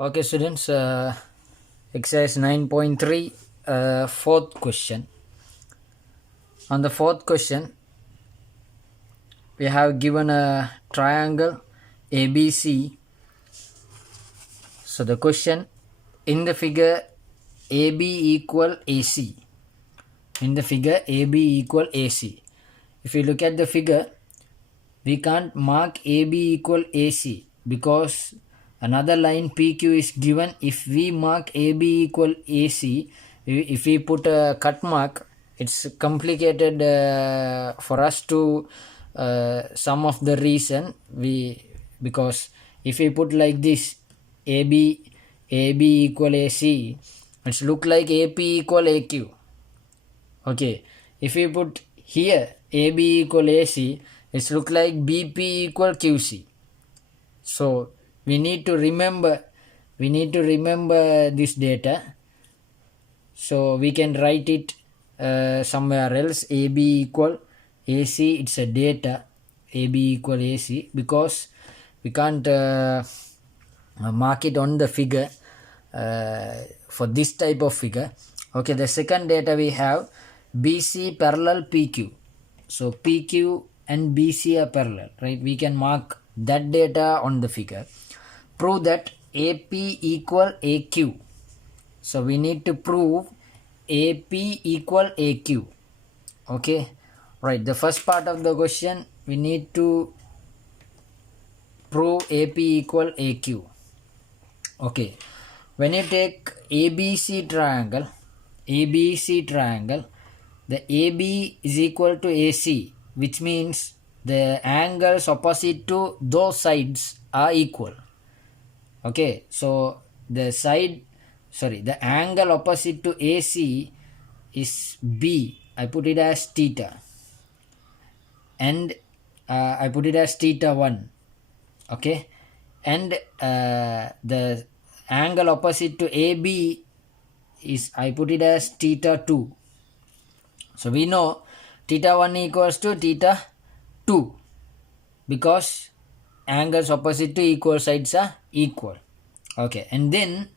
Okay, students, exercise 9.3, fourth question. On the fourth question, we have given a triangle ABC. So the question in the figure AB equal AC. In the figure AB equal AC. If you look at the figure, we can't mark AB equal AC because another line PQ is given. If we mark AB equal AC, if we put a cut mark, it's complicated for us to some of the reason because if we put like this AB equal AC, it's look like AP equal AQ. Okay, if we put here AB equal AC, it's look like BP equal QC. So we need to remember this data, so we can write it somewhere else. AB equal AC, it's a data AB equal AC because we can't mark it on the figure for this type of figure. Okay, the second data we have BC parallel PQ. So PQ and BC are parallel, right? We can mark that data on the figure. Prove that AP equal AQ. So we need to prove AP equal AQ. Okay, right. The first part of the question, we need to prove AP equal AQ. Okay, when you take ABC triangle, the AB is equal to AC, which means the angles opposite to those sides are equal. Okay, so the angle opposite to AC is B. I put it as theta, and I put it as theta 1. Okay, and the angle opposite to AB is, I put it as theta 2. So we know theta 1 equals to theta 2 because angles opposite to equal sides are equal. Okay, and then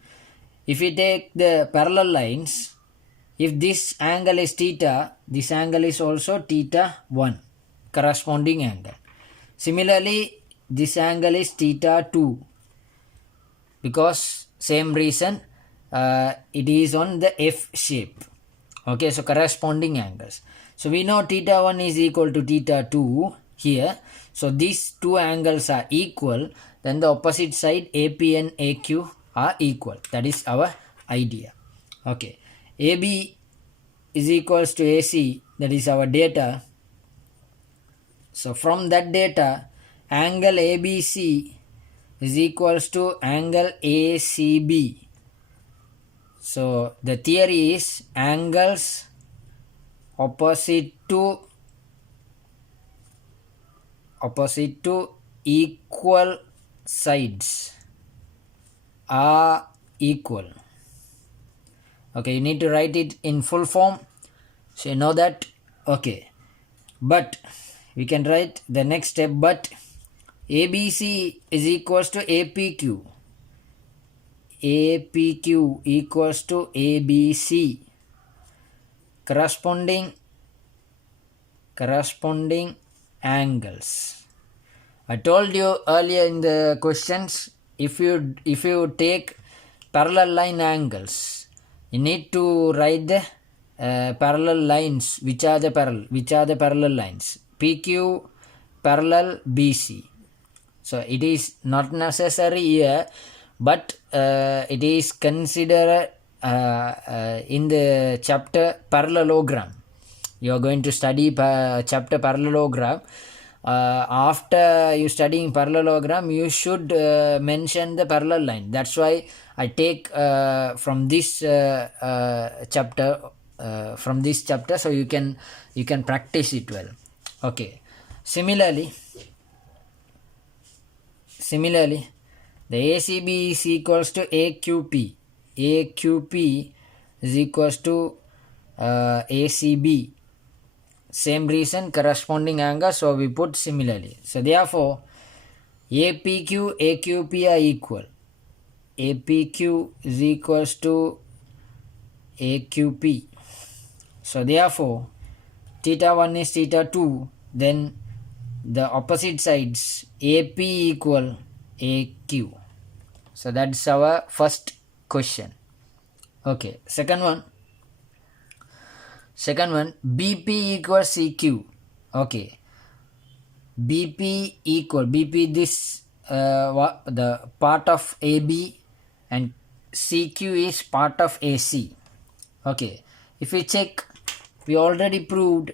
if we take the parallel lines, if this angle is theta, this angle is also theta 1, corresponding angle. Similarly, this angle is theta 2 because same reason, it is on the F shape. Okay, so corresponding angles. So we know theta 1 is equal to theta 2 here. So these two angles are equal. Then the opposite side AP and AQ are equal. That is our idea. Okay, AB is equals to AC. That is our data. So from that data, angle ABC is equals to angle ACB. So the theory is angles opposite to equal sides are equal. Okay, you need to write it in full form, so you know that. Okay, but we can write the next step, but ABC is equals to APQ. APQ equals to ABC. Corresponding angles. I told you earlier in the questions, if you take parallel line angles, you need to write the parallel lines. Which are the parallel lines? PQ parallel BC. So it is not necessary here, but it is considered in the chapter parallelogram. You are going to study chapter parallelogram. After you studying parallelogram, you should mention the parallel line. That's why I take from this chapter, so you can practice it well. Okay, similarly, the ACB is equals to AQP. AQP is equals to ACB. Same reason, corresponding angle, so we put similarly. So therefore, APQ, AQP are equal. APQ is equals to AQP. So therefore theta 1 is theta 2, then the opposite sides AP equal AQ. So that's our first question. Okay, second one BP equals CQ. Okay, BP this the part of AB and CQ is part of AC. Okay, if we check, we already proved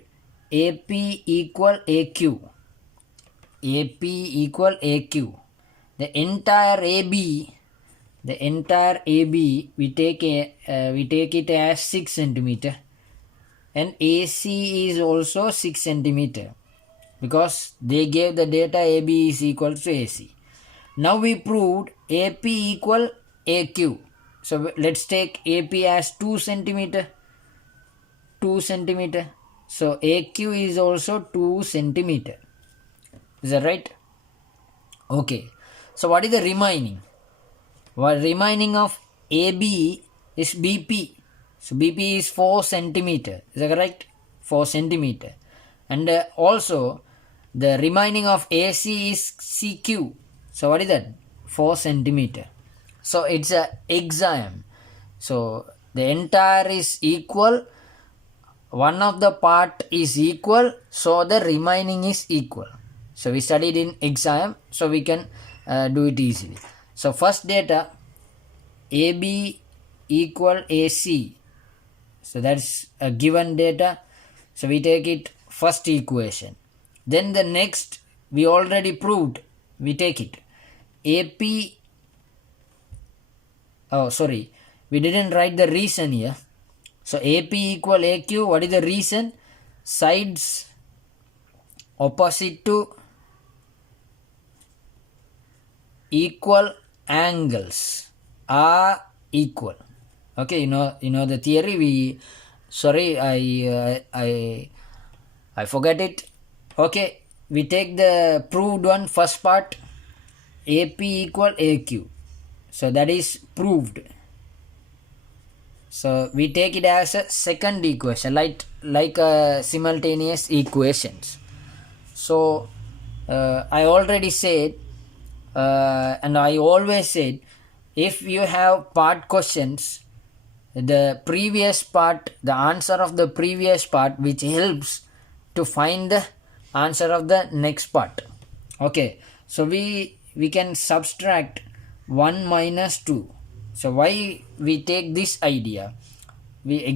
AP equal AQ. AP equal AQ. The entire AB we take it as 6 centimeter, and AC is also 6 centimeter because they gave the data AB is equal to AC. Now we proved AP equal AQ. So let's take AP as 2 centimeter. So AQ is also 2 centimeter. Is that right? Okay. So what is the remaining? Well, remaining of AB is BP. So BP is 4 centimeter. Is that correct? 4 centimeter. And also the remaining of AC is CQ. So what is that? 4 centimeter. So it's a exam. So the entire is equal. One of the part is equal. So the remaining is equal. So we studied in exam. So we can do it easily. So first data AB equal AC. So that's a given data. So we take it first equation. Then the next we already proved. We take it AP. Oh sorry, we didn't write the reason here. So AP equal AQ. What is the reason? Sides opposite to equal angles are equal. Okay, you know the theory. I forget it. Okay, we take the proved one first part, AP equal AQ. So that is proved. So we take it as a second equation, like simultaneous equations. So I already said, and I always said, if you have part questions, the previous part, the answer of the previous part, which helps to find the answer of the next part. Okay, so we can subtract 1 minus 2. So why we take this idea? We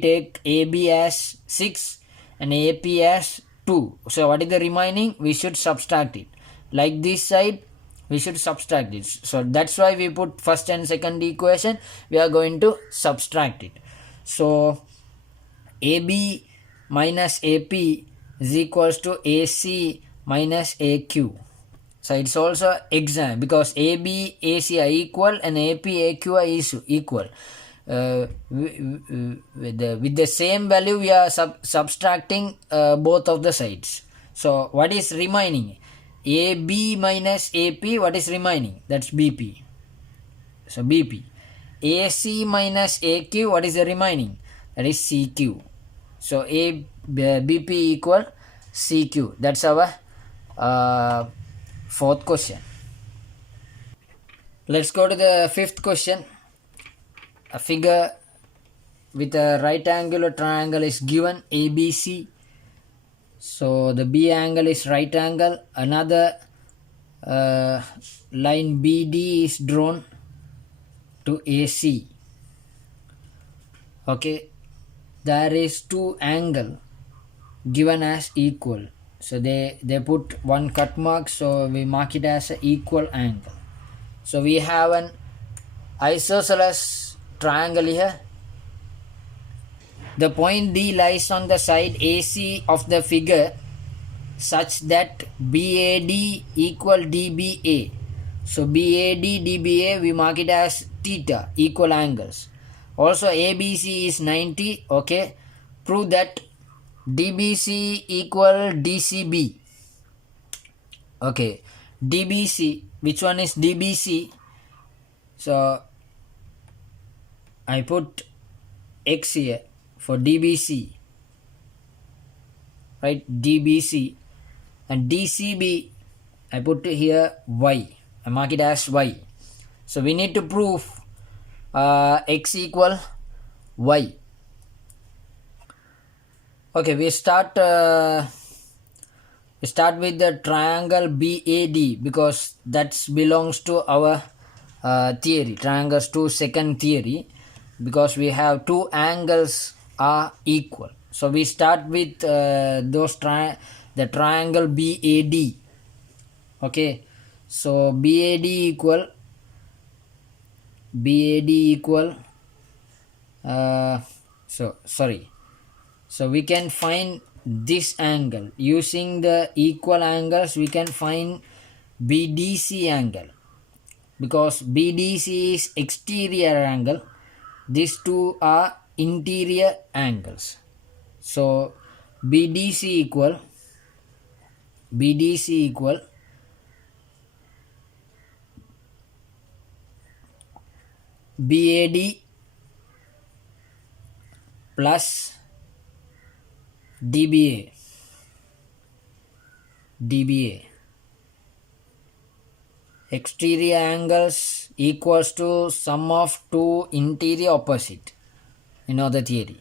take AB as 6 and AP as 2. So what is the remaining? We should subtract it. Like this side, we should subtract it. So that's why we put first and second equation. We are going to subtract it. So AB minus AP is equals to AC minus AQ. So it's also exam because AB, AC are equal and AP, AQ is equal. With the same value, we are subtracting both of the sides. So what is remaining? AB minus AP, what is remaining? That's BP. So BP. AC minus AQ, what is the remaining? That is CQ. So BP equal CQ. That's our fourth question. Let's go to the fifth question. A figure with a right angular triangle is given, ABC. So the B angle is right angle. Another line BD is drawn to AC. Okay, there is two angle given as equal. So they put one cut mark, so we mark it as an equal angle. So we have an isosceles triangle here. The point D lies on the side AC of the figure such that BAD equal DBA. So BAD, DBA, we mark it as theta, equal angles. Also ABC is 90. Okay, prove that DBC equal DCB. Okay, DBC, which one is DBC? So I put x here for DBC, right? DBC, and DCB I put here y. I mark it as y. So we need to prove x equal y. Okay, we start with the triangle BAD because that belongs to our theory, triangles 2 second theory, because we have two angles are equal. So we start with the triangle BAD. Okay, so BAD equal so we can find this angle using the equal angles. We can find BDC angle because BDC is exterior angle, these two are interior angles. So BDC equal BAD plus DBA. Exterior angles equals to sum of two interior opposite. You know the theory.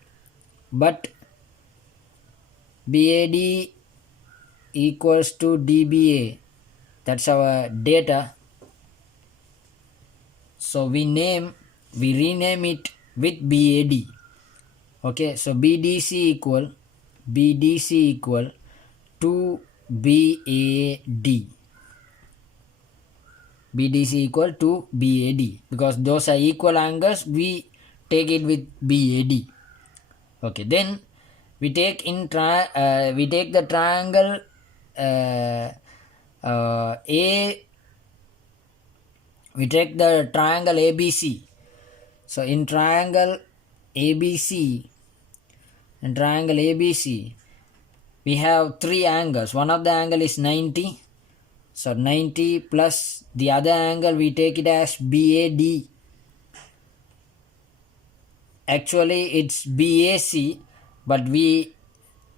But BAD equals to DBA. That's our data. So we rename it with BAD. Okay, so BDC equal to BAD. BDC equal to BAD because those are equal angles. We take it with BAD. Okay, then we take the triangle we take the triangle ABC. So in triangle ABC, we have three angles. One of the angle is 90. So 90 plus the other angle, we take it as BAD. Actually it's BAC, but we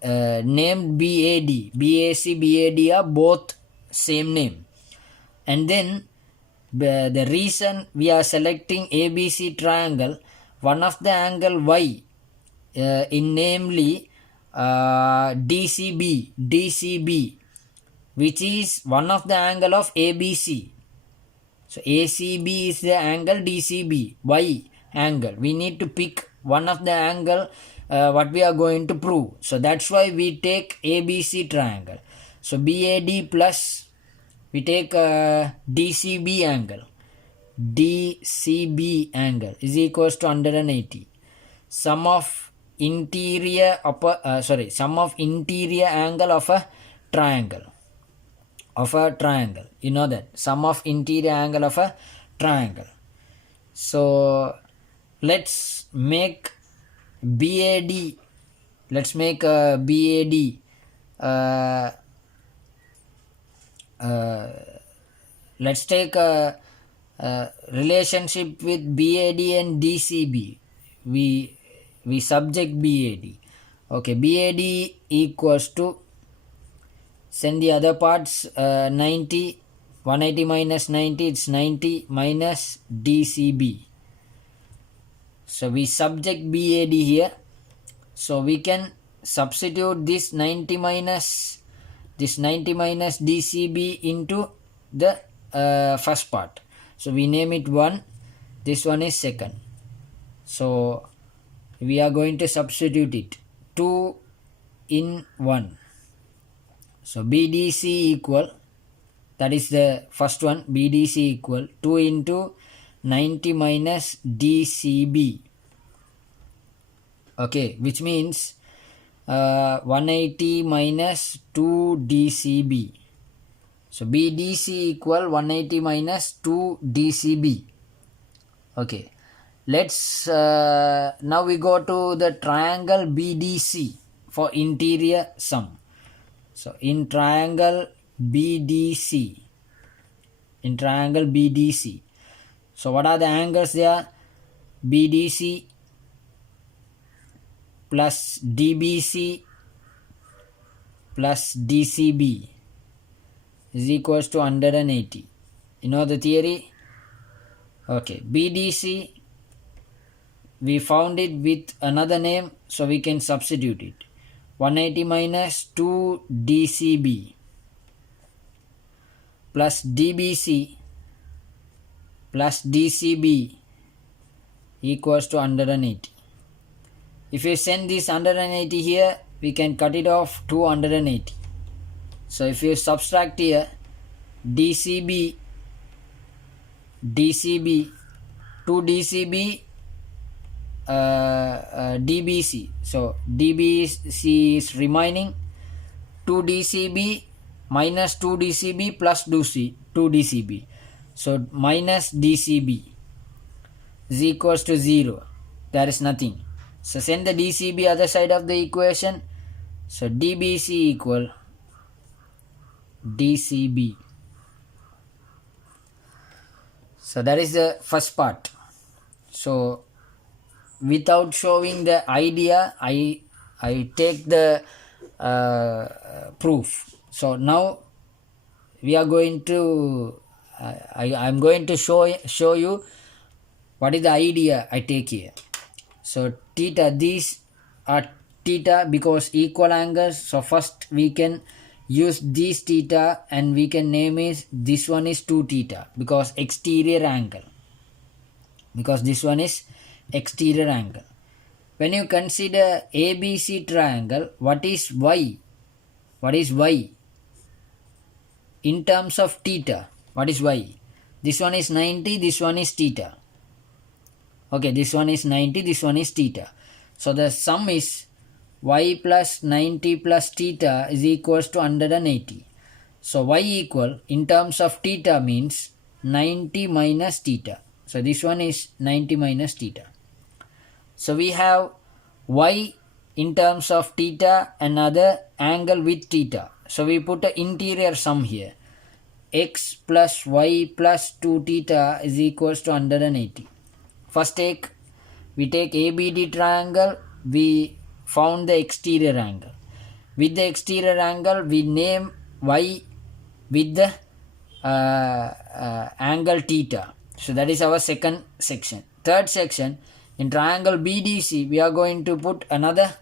named BAD. BAC, BAD are both same name. And then the reason we are selecting ABC triangle, one of the angle Y in namely DCB, which is one of the angle of ABC. So ACB is the angle, DCB, Y angle. We need to pick one of the angle what we are going to prove. So that's why we take ABC triangle. So BAD plus we take DCB angle. DCB angle is equals to 180. Sum of interior angle of a triangle. You know that sum of interior angle of a triangle. So let's make BAD. Let's take a relationship with BAD and DCB. We subject BAD. Okay, BAD equals to, send the other parts, 90, 180 minus 90, it's 90 minus DCB. So we subject BAD here. So we can substitute this 90 minus DCB into the first part. So we name it 1. This one is second. So we are going to substitute it. 2 in 1. So BDC equal, that is the first one, BDC equal 2 into 90 minus DCB. Okay, which means 180 minus 2 DCB. So BDC equal 180 minus 2 DCB. Okay, let's now we go to the triangle BDC for interior sum. So in triangle BDC, So what are the angles there? BDC plus DBC plus DCB is equals to 180. You know the theory? Okay, BDC, we found it with another name, so we can substitute it. 180 minus 2 DCB plus DBC plus DCB equals to 180. If you send this 180 here, we can cut it off to 180. So if you subtract here DCB, 2 DCB, DBC. So DBC is remaining, 2 DCB minus 2 DCB plus 2 DCB. So minus DCB is equals to 0. There is nothing. So send the DCB other side of the equation. So DBC equal DCB. So that is the first part. So without showing the idea, I take the proof. So now we are going to I'm going to show you what is the idea I take here. So theta, these are theta because equal angles. So first we can use this theta and we can name it, this one is 2 theta because exterior angle. Because this one is exterior angle. When you consider ABC triangle, what is y? What is y? In terms of theta, what is y? This one is 90, this one is theta. Okay, this one is 90, this one is theta. So the sum is y plus 90 plus theta is equals to 180. So y equal in terms of theta means 90 minus theta. So this one is 90 minus theta. So we have y in terms of theta, another angle with theta. So we put an interior sum here. X plus y plus 2 theta is equals to 180. First we take ABD triangle, we found the exterior angle. With the exterior angle, we name y with the angle theta. So that is our second section. Third section, in triangle BDC, we are going to put another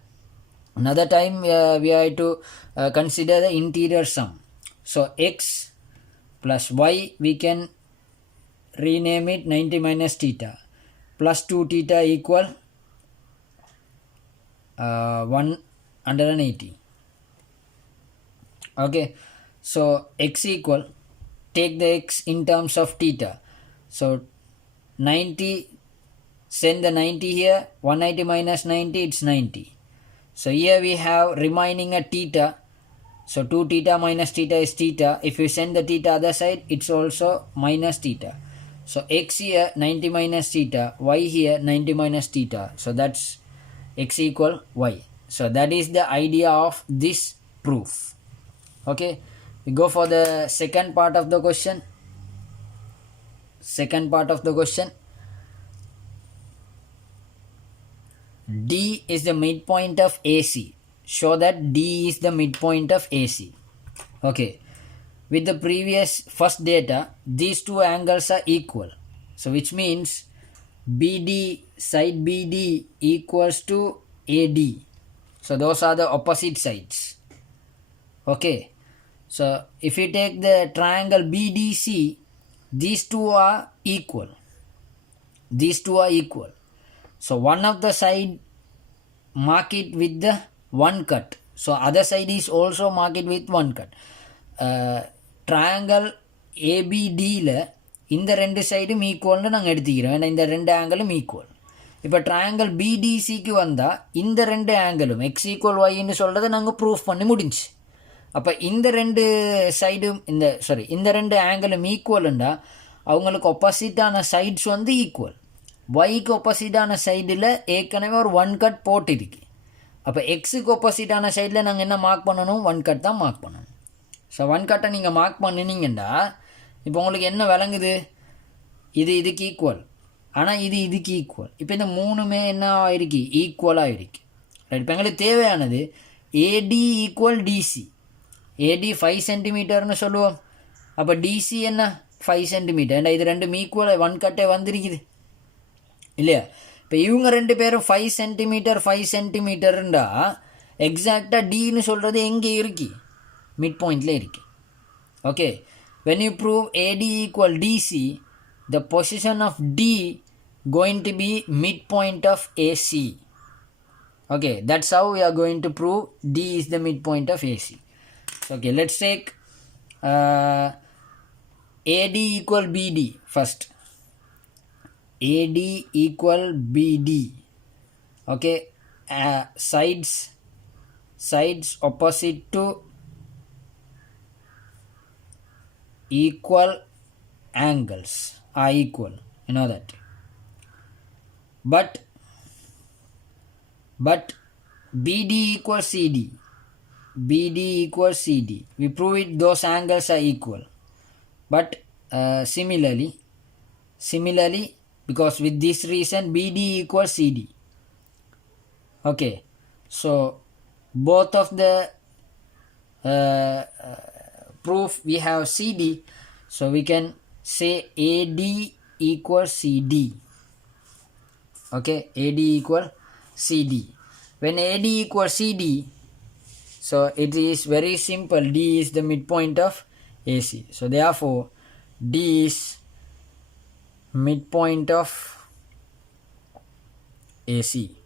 time we are to consider the interior sum. So x plus y, we can rename it 90 minus theta plus 2 theta equal 180. Okay, so x equal, take the x in terms of theta. So 90, send the 90 here, 180 minus 90, it's 90. So here we have remaining a theta. So 2 theta minus theta is theta. If you send the theta other side, it's also minus theta. So x here 90 minus theta, y here 90 minus theta. So that's x equal y. So that is the idea of this proof. Okay, we go for the second part of the question. Second part of the question. D is the midpoint of AC. Show that D is the midpoint of AC. Okay. With the previous first data, these two angles are equal. So which means BD, side BD equals to AD. So those are the opposite sides. Okay. So if you take the triangle BDC, these two are equal. These two are equal. So one of the side, mark it with the one cut. So other side is also mark it with one cut. Triangle ABD இந்த ரெண்டு சைடும் ஈக்குவல்னு நாங்கள் எடுத்துக்கிறோம். ஏன்னா இந்த ரெண்டு ஆங்கிளும் equal. இப்போ triangle பிடிசிக்கு வந்தால் இந்த ரெண்டு ஆங்கிளும் எக்ஸ் ஈக்குவல் ஒய்ன்னு சொல்கிறத நாங்கள் ப்ரூஃப் பண்ணி முடிஞ்சு. அப்போ இந்த ரெண்டு சைடும் இந்த ரெண்டு ஆங்கிளும் ஈக்குவலுண்டா அவங்களுக்கு ஒப்போசிட்டான சைட்ஸ் வந்து ஈக்குவல். ஒய்க்கு ஒப்போசிட்டான சைடில் ஏற்கனவே ஒரு ஒன் கட் போட்டிருக்கு. அப்போ எக்ஸுக்கு ஒப்போசிட்டான சைடில் நாங்கள் என்ன மார்க் பண்ணணும்? ஒன் கட் தான் மார்க் பண்ணணும். ஸோ ஒன் கட்டை நீங்கள் மார்க் பண்ணினீங்கன்னா இப்போ உங்களுக்கு என்ன விளங்குது? இது இதுக்கு ஈக்குவல், ஆனால் இது இதுக்கு ஈக்குவல். இப்போ இந்த மூணுமே என்ன ஆயிருக்கு, ஈக்குவலாக இருக்கு. ரைட். இப்போ எங்களுக்கு தேவையானது ஏடி ஈக்குவல் டிசி. ஏடி 5 சென்டிமீட்டர்னு சொல்லுவோம். அப்போ டிசி என்ன 5 சென்டிமீட்டர். ஏன்னா இது ரெண்டும் ஈக்குவல், 1 கட்டே வந்திருக்குது இல்லையா. இப்போ இவங்க 2 பேரும் 5 சென்டிமீட்டர் 5 சென்டிமீட்டருண்டா எக்ஸாக்டாக டின்னு சொல்கிறது எங்கே இருக்கு, மிட் பாயிண்டில் இருக்கு. Okay. when you prove AD equal DC, the position of D going to be midpoint of AC. Okay, that's how we are going to prove D is the midpoint of AC. Okay, let's take AD equal BD first. AD equal BD. Okay, sides opposite to equal angles are equal, you know that. But BD equals CD. BD equals CD. We prove it, those angles are equal. But similarly, because with this reason BD equals CD. Okay, so both of the proof we have CD, so we can say AD equals CD. Okay, AD equal CD. When AD equals CD, so it is very simple, D is the midpoint of AC. So therefore D is midpoint of AC.